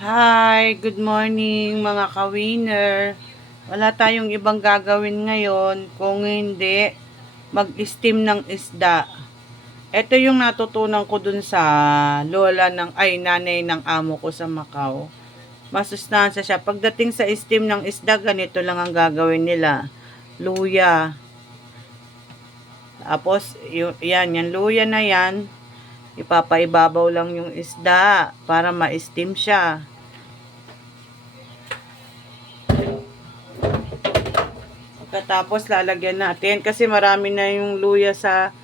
Hi, good morning mga ka-winner. Wala tayong ibang gagawin ngayon kung hindi mag-steam ng isda. Ito yung natutunan ko dun sa nanay ng amo ko sa Macau. Masustansya siya. Pagdating sa steam ng isda, ganito lang ang gagawin nila. Luya. Tapos, yan luya na yan. Ipapaibabaw lang yung isda para ma-steam siya. Pagkatapos lalagyan natin kasi marami na yung luya sa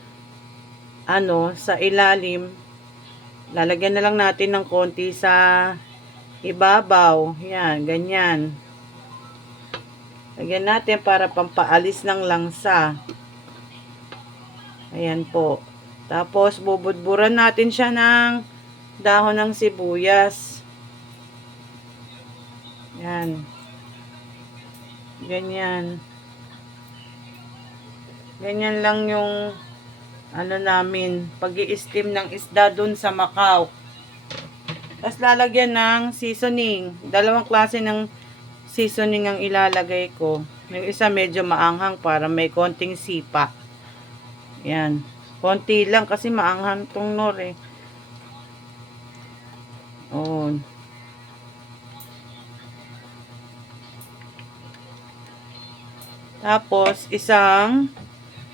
sa ilalim. Lalagyan na lang natin ng konti sa ibabaw. Yan, ganyan. Lagyan natin para pampaalis ng langsa. Ayan po. Tapos bubudburan natin siya ng dahon ng sibuyas. Yan. Ganyan. Ganyan lang yung namin, pag-i-steam ng isda dun sa Macau. Tapos lalagyan ng seasoning. Dalawang klase ng seasoning ang ilalagay ko. Yung isa medyo maanghang para may konting sipa. Yan. Konti lang kasi maanghang tong nor eh. Oh. Tapos isang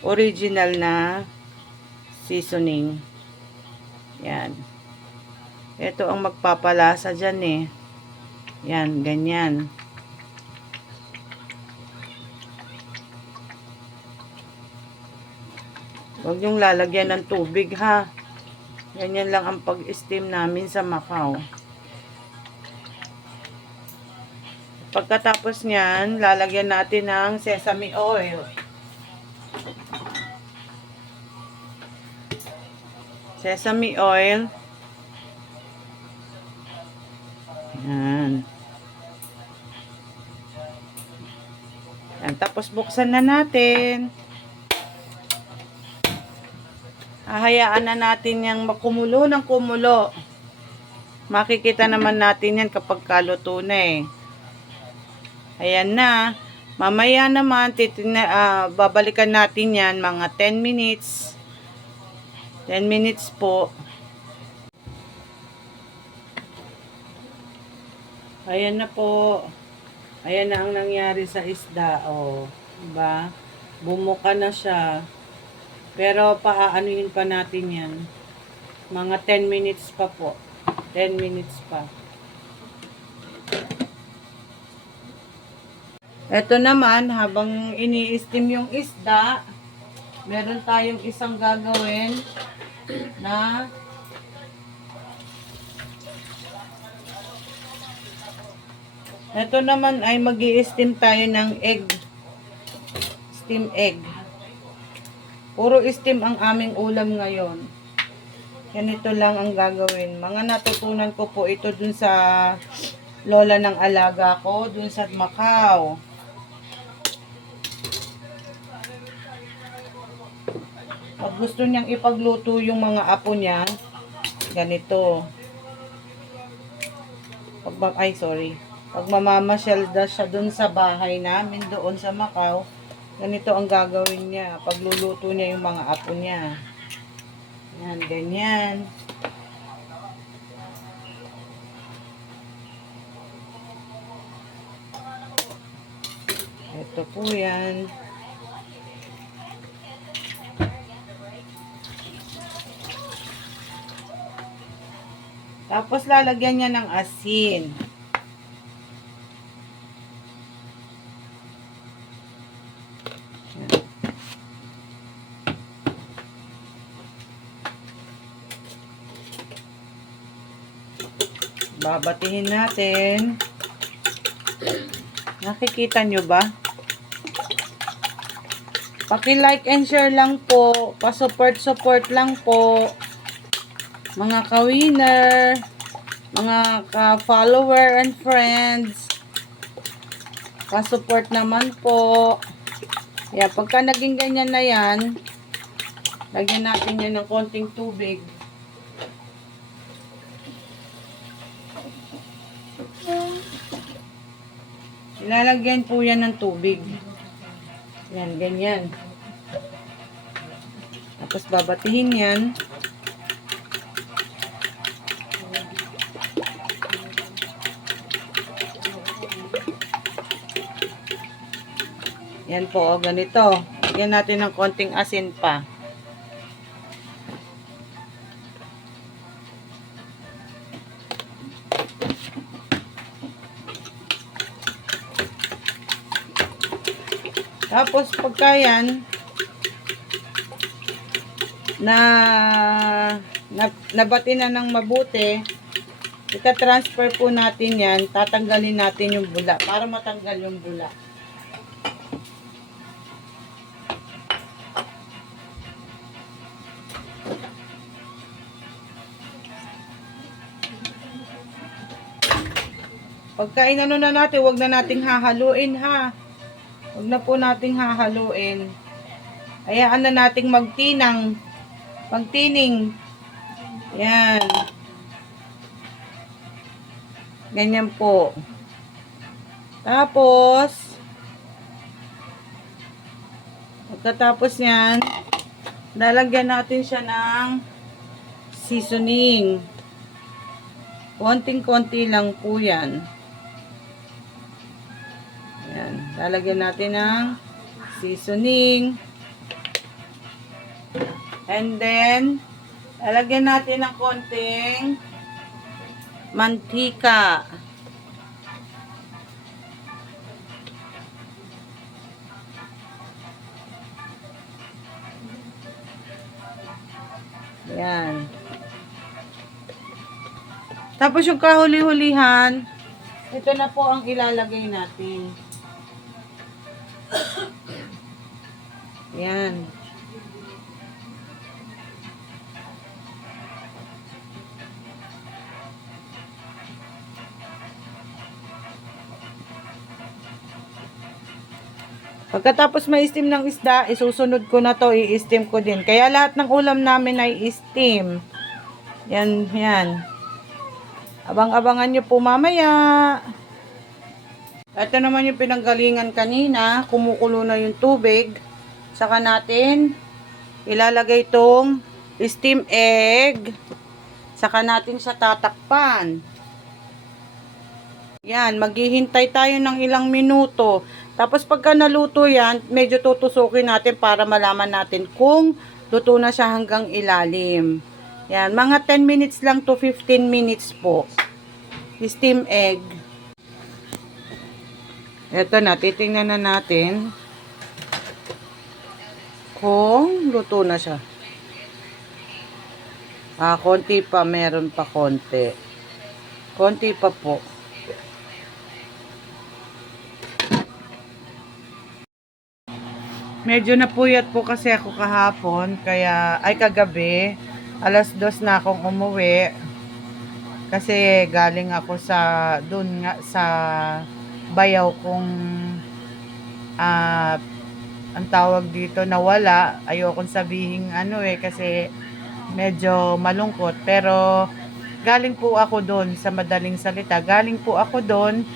original na seasoning. Yan. Ito ang magpapalasa dyan eh. Yan, ganyan. Huwag yung lalagyan ng tubig ha. Ganyan lang ang pag-steam namin sa Macau. Pagkatapos nyan, lalagyan natin ng sesame oil. Sesame oil. Yan. Yan. Tapos buksan na natin. Hahayaan na natin yung makumulo ng kumulo. Makikita naman natin yan kapag kaluto na eh. Ayan na. Mamaya naman, babalikan natin yan mga 10 minutes. 10 minutes po. Ayan na po. Ayan na ang nangyari sa isda. O, diba? Bumuka na siya. Pero paaanuhin pa natin yan. Mga 10 minutes pa po. 10 minutes pa. Ito naman, habang ini-steam yung isda, meron tayong isang gagawin na ito naman ay mag-i-steam tayo ng egg. Steam egg. Puro steam ang aming ulam ngayon. Ganito lang ang gagawin. Mga natutunan ko po ito dun sa lola ng alaga ko, dun sa Macau. Pag gusto niyang ipagluto yung mga apo niya, ganito. Pag mamamasyal siya dun sa bahay namin, doon sa Macau, ganito ang gagawin niya. Pagluluto niya yung mga apo niya. Yan, ganyan. Ito po yan. Tapos lalagyan niya ng asin. Babatihin natin. Nakikita nyo ba? Paki-like and share lang po. Pa-support lang po. Mga ka-winner, mga ka-follower and friends, pa-support naman po. Yan, pagka naging ganyan na yan, lagyan natin yan ng konting tubig. Ilalagyan po yan ng tubig. Yan, ganyan. Tapos babatihin yan. Yan po, ganito. Lagyan natin ng konting asin pa. Tapos pagka yan nabati na ng mabuti, ita-transfer po natin yan, tatanggalin natin yung bula para matanggal yung bula. Pagka inano na natin, wag na nating hahaluin ha. Huwag na po nating hahaluin. Hayaan na nating magtining. Yan. Ganyan po. Tapos, pagkatapos yan, lalagyan natin siya ng seasoning. Konting-konti lang po yan. Yan. Lalagyan natin ng seasoning. And then, lalagyan natin ng konting mantika. Yan. Tapos yung kahuli-hulihan, ito na po ang ilalagay natin. Yan. Pagkatapos ma-steam ng isda, isusunod ko na to, i-steam ko din. Kaya lahat ng ulam namin ay steam. Yan, yan. Abang-abangan nyo po mamaya. Ito naman yung pinanggalingan kanina. Kumukulo na yung tubig. Saka natin ilalagay itong steam egg. Saka natin siya tatakpan. Yan, maghihintay tayo ng ilang minuto. Tapos pagka naluto yan, medyo tutusukin natin para malaman natin kung luto na siya hanggang ilalim. Yan, mga 10 minutes lang to 15 minutes po. Steam egg. Ito na, titingnan na natin kung luto na siya. Konti pa, meron pa konti. Konti pa po. Medyo napuyat po kasi ako kahapon, kaya, ay kagabi, 2:00 na akong umuwi. Kasi galing ako sa, dun nga, sa bayaw kung, ang tawag dito, nawala. Ayokong sabihin kasi medyo malungkot. Pero, galing po ako dun, sa madaling salita, galing po ako dun,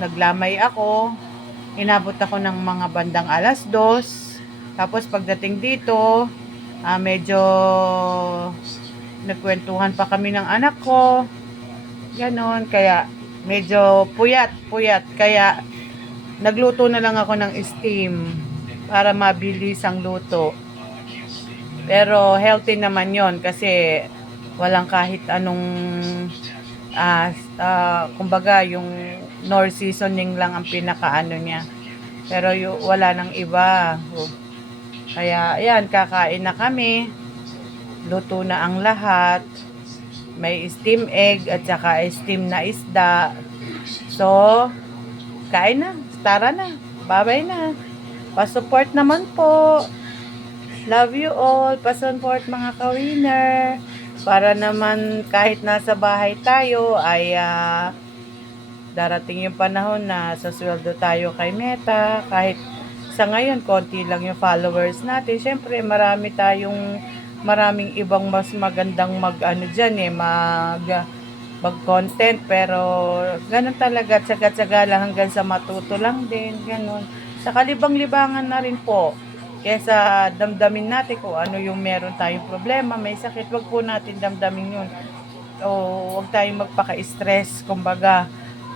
naglamay ako, inabot ako ng mga bandang 2:00. Tapos pagdating dito, medyo nagkwentuhan pa kami ng anak ko. Ganon, kaya medyo puyat. Kaya nagluto na lang ako ng steam para mabilis ang luto. Pero healthy naman yon kasi walang kahit anong kumbaga yung nor seasoning lang ang pinakaano niya. Pero wala nang iba. Kaya ayan, kakain na kami. Luto na ang lahat. May steam egg at saka steam na isda. So, kain na. Tara na. Bye-bye na. Pa-support naman po. Love you all. Pa-support mga ka-winner. Para naman kahit nasa bahay tayo ay darating yung panahon na sasweldo tayo kay Meta. Kahit sa ngayon, konti lang yung followers natin. Siyempre, maraming ibang mas magandang mag-content, pero ganun talaga, tsaga-tsaga lang hanggang sa matuto lang din, ganun. Sa kalibang-libangan na rin po, kesa damdamin natin kung ano yung meron tayong problema, may sakit, wag po natin damdamin yun. O wag tayong magpaka-stress, kumbaga,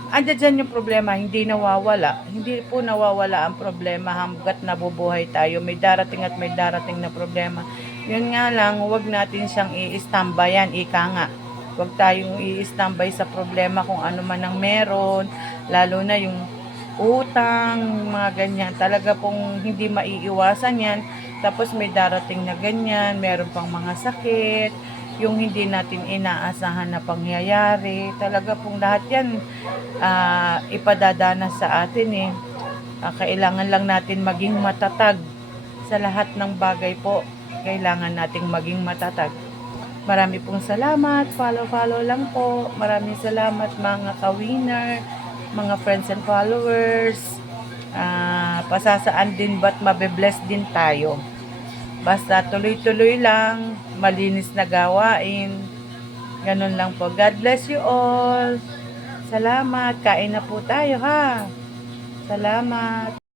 andiyan dyan yung problema, hindi nawawala. Hindi po nawawala ang problema hanggat nabubuhay tayo. May darating at may darating na problema. Yun nga lang, huwag natin siyang i-istambayan, ika nga. Huwag tayong i-istambay sa problema kung ano man ang meron, lalo na yung utang, mga ganyan. Talaga pong hindi maiiwasan yan. Tapos may darating na ganyan, meron pang mga sakit, yung hindi natin inaasahan na pangyayari. Talaga pong lahat yan ipadadanas sa atin eh. Kailangan lang natin maging matatag sa lahat ng bagay po. Kailangan nating maging matatag. Marami pong salamat. Follow lang po. Maraming salamat mga ka-winner, mga friends and followers. Pasasaan din ba't mabe-bless din tayo. Basta tuloy-tuloy lang, malinis na gawain. Ganun lang po. God bless you all. Salamat. Kain na po tayo ha. Salamat.